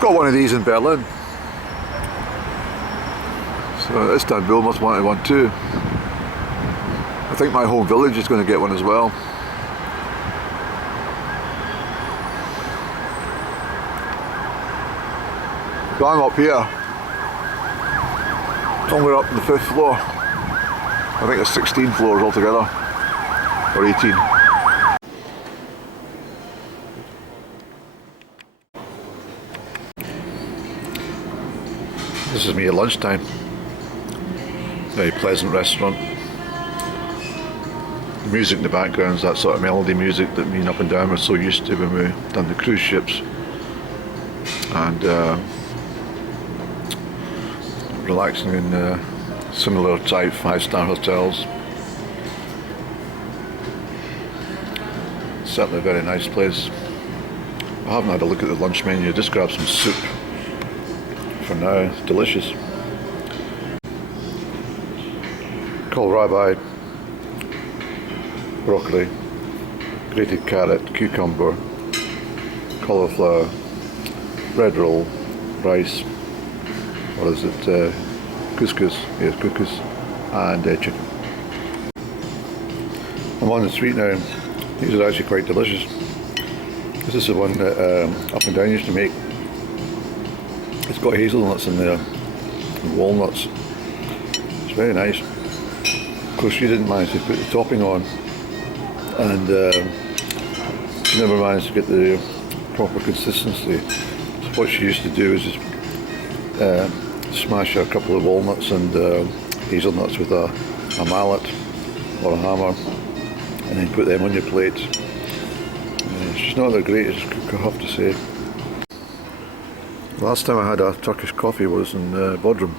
Got one of these in Berlin. So Istanbul must want one too. I think my home village is going to get one as well. So I'm up here, somewhere up on the 5th floor. I think it's 16 floors altogether, or 18. This is me at lunchtime. Very pleasant restaurant. The music in the background is that sort of melody music that me and Up and Down were so used to when we done the cruise ships. And relaxing in similar type 5-star hotels. Certainly a very nice place. I haven't had a look at the lunch menu, just grabbed some soup for now. It's delicious. Kohlrabi, broccoli, grated carrot, cucumber, cauliflower, bread roll, rice, what is it, couscous, yes, couscous, and chicken. I'm on the street now. These are actually quite delicious. This is the one that Up and Down used to make. It's got hazelnuts in there, and walnuts. It's very nice. Of course, she didn't manage to put the topping on, and she never managed to get the proper consistency. So what she used to do is just smash a couple of walnuts and hazelnuts with a mallet or a hammer, and then put them on your plate. She's not the greatest cook, I have to say. The last time I had a Turkish coffee was in Bodrum.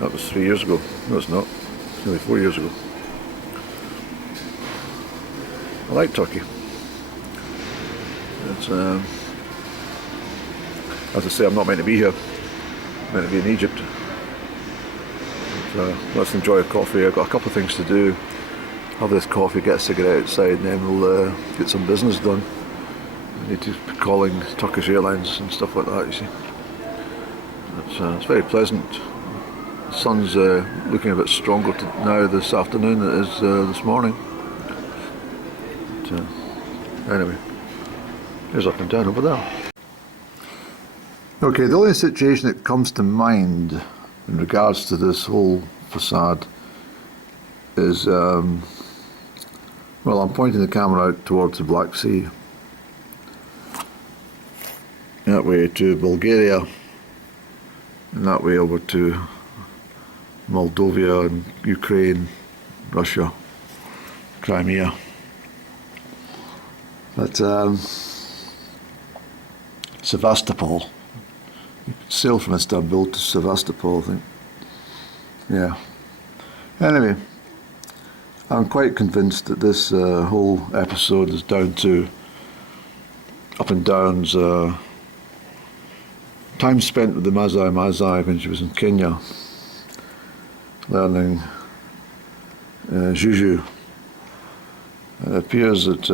That was 3 years ago. No, it's not. It's nearly 4 years ago. I like Turkey. It's as I say, I'm not meant to be here. I'm meant to be in Egypt. But, let's enjoy a coffee. I've got a couple of things to do. Have this coffee, get a cigarette outside, and then we'll get some business done. I need to be calling Turkish Airlines and stuff like that, you see. It's very pleasant. The sun's looking a bit stronger now this afternoon than it is this morning. But, anyway, here's Up and Down over there. Okay, the only situation that comes to mind in regards to this whole facade is, well, I'm pointing the camera out towards the Black Sea. That way to Bulgaria, and that way over to Moldova and Ukraine, Russia, Crimea. But Sevastopol. You could sail from Istanbul to Sevastopol, I think. Yeah. Anyway, I'm quite convinced that this whole episode is down to Up and Down's time spent with the Masai when she was in Kenya, learning Juju. It appears that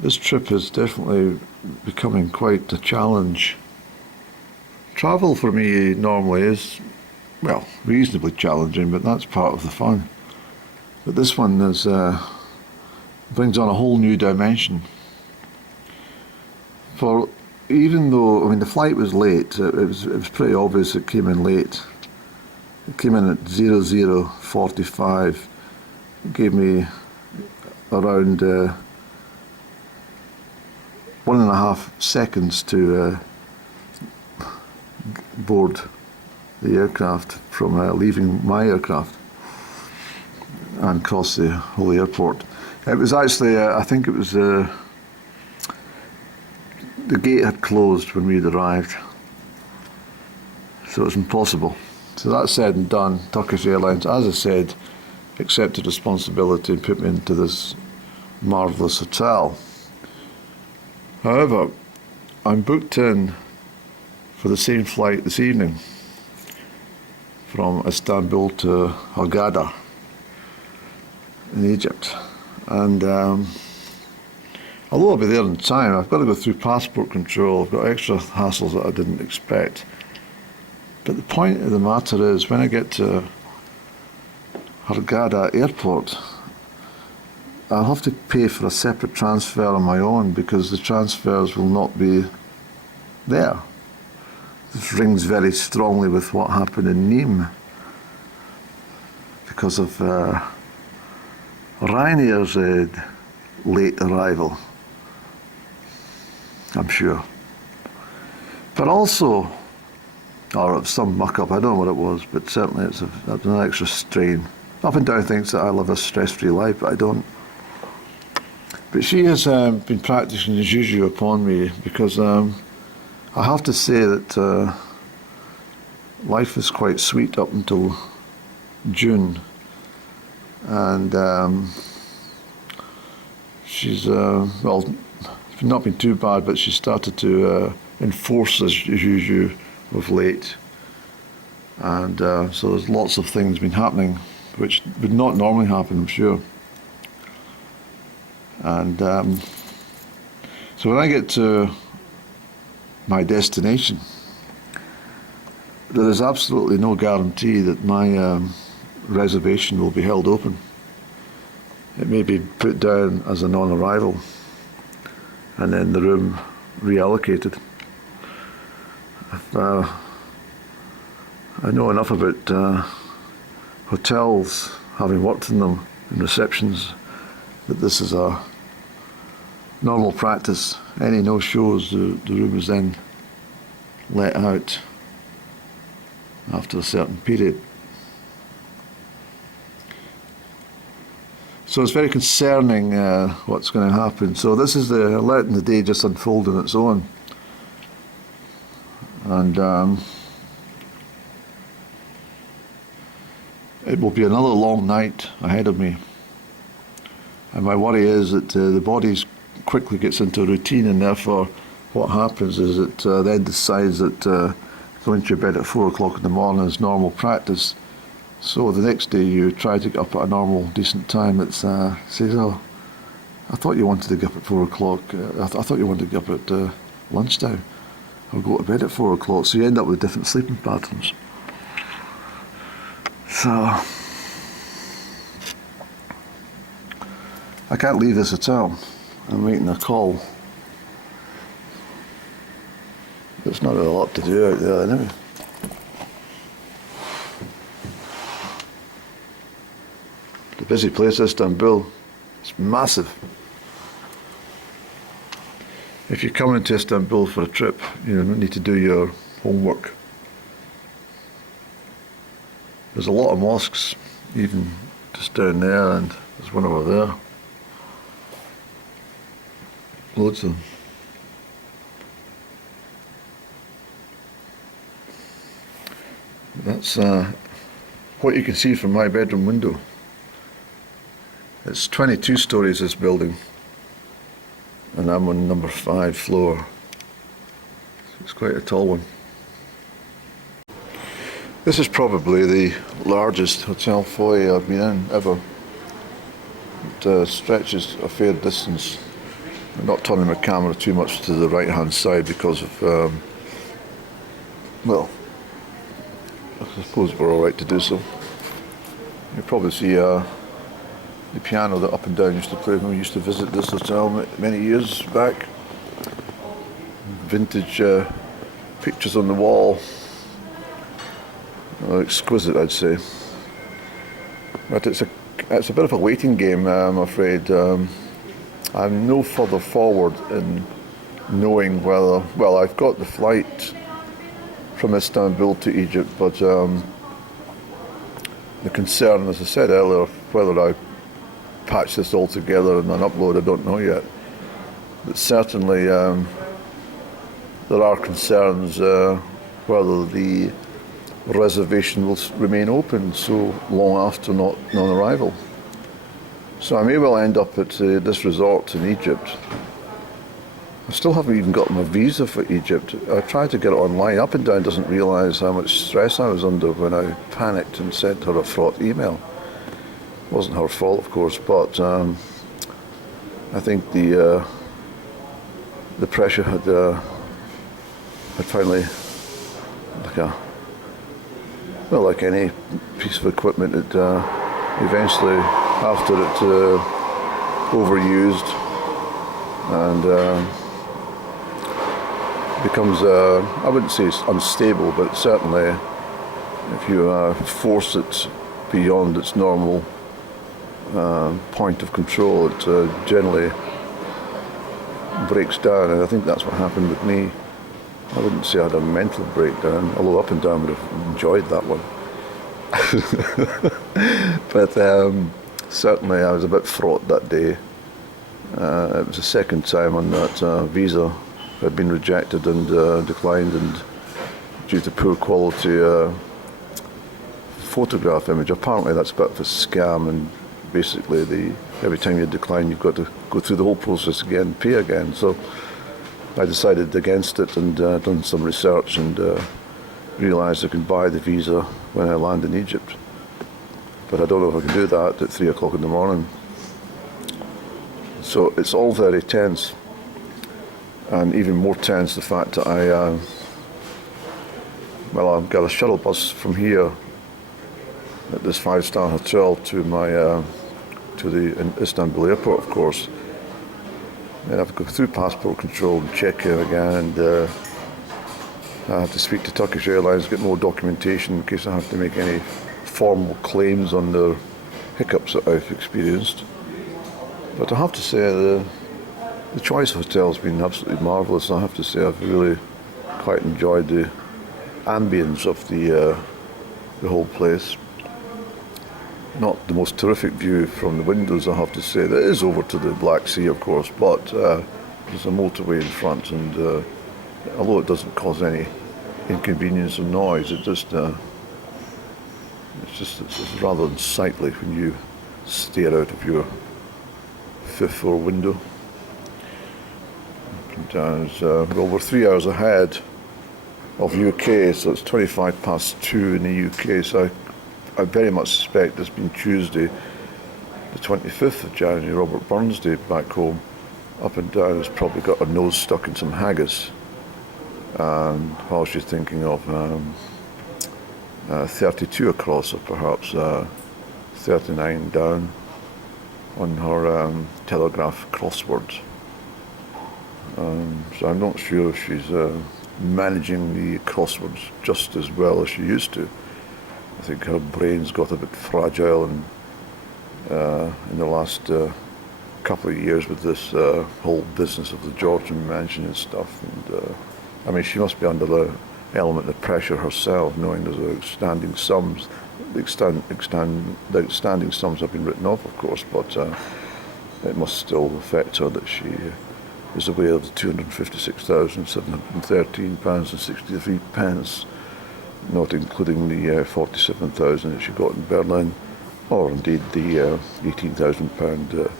this trip is definitely becoming quite a challenge. Travel for me normally is, well, reasonably challenging, but that's part of the fun. But this one is brings on a whole new dimension. For even though, I mean, the flight was late, it was pretty obvious it came in late. It came in at 00:45. It gave me around 1.5 seconds to board the aircraft from leaving my aircraft and cross the whole airport. It was actually, I think it was, the gate had closed when we had arrived, so it was impossible. So that said and done, Turkish Airlines, as I said, accepted responsibility and put me into this marvellous hotel. However, I'm booked in for the same flight this evening from Istanbul to Hurghada in Egypt, and although I'll be there in time, I've got to go through passport control. I've got extra hassles that I didn't expect. But the point of the matter is, when I get to Hurghada airport, I'll have to pay for a separate transfer on my own because the transfers will not be there. This rings very strongly with what happened in Nîmes because of Ryanair's late arrival, I'm sure. But also, or some muck-up, I don't know what it was, but certainly it's an extra strain. Up and down thinks that I live a stress-free life, but I don't. But she has been practicing the juju upon me because I have to say that life is quite sweet up until June, and she's well, it's not been too bad, but she started to enforce this juju of late, and so there's lots of things been happening which would not normally happen, I'm sure. And so when I get to my destination, there is absolutely no guarantee that my reservation will be held open. It may be put down as a non-arrival and then the room reallocated. I know enough about hotels, having worked in them, in receptions, that this is a normal practice. Any no-shows, the room is then let out after a certain period. So it's very concerning what's going to happen. So this is letting the day just unfold on its own. And it will be another long night ahead of me. And my worry is that the body quickly gets into a routine, and therefore what happens is it then decides that going to your bed at 4 o'clock in the morning is normal practice. So the next day you try to get up at a normal, decent time. It says, oh, I thought you wanted to get up at 4 o'clock. I thought you wanted to get up at lunchtime. I'll go to bed at 4 o'clock. So you end up with different sleeping patterns. So I can't leave this hotel. I'm making a call. There's not really a lot to do out there anyway. The busy place, Istanbul, it's massive. If you're coming to Istanbul for a trip, you need to do your homework. There's a lot of mosques, even just down there, and there's one over there. Loads of them. That's what you can see from my bedroom window. It's 22 stories, this building, and I'm on number 5 floor. So it's quite a tall one. This is probably the largest hotel foyer I've been in ever. It stretches a fair distance. I'm not turning my camera too much to the right hand side because of, well, I suppose we're alright to do so. You probably see the piano that Up and Down used to play when we used to visit this hotel many years back. Vintage pictures on the wall. Exquisite, I'd say. But it's a bit of a waiting game, I'm afraid. I'm no further forward in knowing whether, well, I've got the flight from Istanbul to Egypt, but the concern, as I said earlier, whether I patch this all together and then upload, I don't know yet. But certainly there are concerns whether the reservation will remain open so long after non-arrival. So I may well end up at this resort in Egypt. I still haven't even got my visa for Egypt. I tried to get it online. Up and Down doesn't realise how much stress I was under when I panicked and sent her a fraught email. It wasn't her fault, of course, but I think the the pressure had finally, like any piece of equipment, it eventually, after it overused and becomes, I wouldn't say it's unstable, but certainly if you force it beyond its normal point of control, it generally breaks down, and I think that's what happened with me. I wouldn't say I had a mental breakdown, although up and down would have enjoyed that one. But certainly I was a bit fraught that day. It was the second time on that visa had been rejected and declined, and due to poor quality photograph image. Apparently that's a bit of a scam, and basically every time you decline you've got to go through the whole process again and pay again. So I decided against it and done some research and realised I can buy the visa when I land in Egypt. But I don't know if I can do that at 3 o'clock in the morning. So it's all very tense, and even more tense the fact that I've got a shuttle bus from here at this 5-star hotel to the Istanbul airport, of course. Then I have to go through passport control and check in again, and I have to speak to Turkish Airlines, get more documentation in case I have to make any formal claims on the hiccups that I've experienced. But I have to say the choice of hotel has been absolutely marvellous. I have to say I've really quite enjoyed the ambience of the whole place. Not the most terrific view from the windows, I have to say. That is over to the Black Sea, of course, but there's a motorway in front, and although it doesn't cause any inconvenience or noise, it's rather unsightly when you stare out of your 5th floor window. And we're 3 hours ahead of UK, so it's 2 in the UK, so I very much suspect it's been Tuesday, the 25th of January, Robert Burns Day back home. Up and down has probably got her nose stuck in some haggis, and while she's thinking of 32 across, or perhaps 39 down on her Telegraph crossword. So I'm not sure if she's managing the crosswords just as well as she used to. I think her brain's got a bit fragile, and in the last couple of years with this whole business of the Georgian mansion and stuff. And I mean, she must be under the element of pressure herself, knowing there's outstanding sums. The outstanding sums have been written off, of course, but it must still affect her that she is aware of the £256,713.63, not including the 47,000 that she got in Berlin, or indeed the £18,000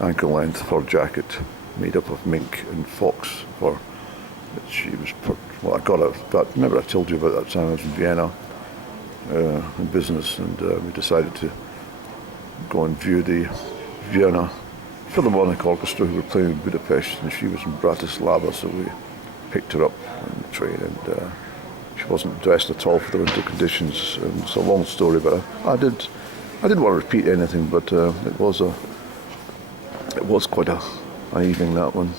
ankle length fur jacket made up of mink and fox fur that she was I got it. But remember I told you about that time I was in Vienna in business, and we decided to go and view the Vienna Philharmonic Orchestra who were playing in Budapest, and she was in Bratislava, so we picked her up on the train, and she wasn't dressed at all for the winter conditions, and it's a long story, but I didn't want to repeat anything, but it was quite an evening, that one.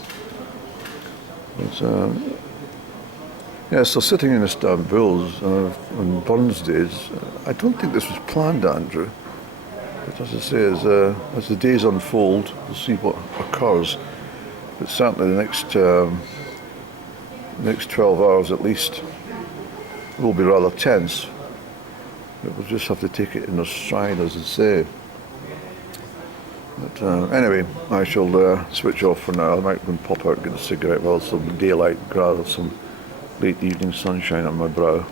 But, so sitting in Istanbul on Burns Days, I don't think this was planned, Andrew. But as I say, as the days unfold, we'll see what occurs. But certainly the next 12 hours at least will be rather tense. But we'll just have to take it in a stride, as I say. But anyway, I shall switch off for now. I might go and pop out and get a cigarette while some daylight, rather some late evening sunshine on my brow.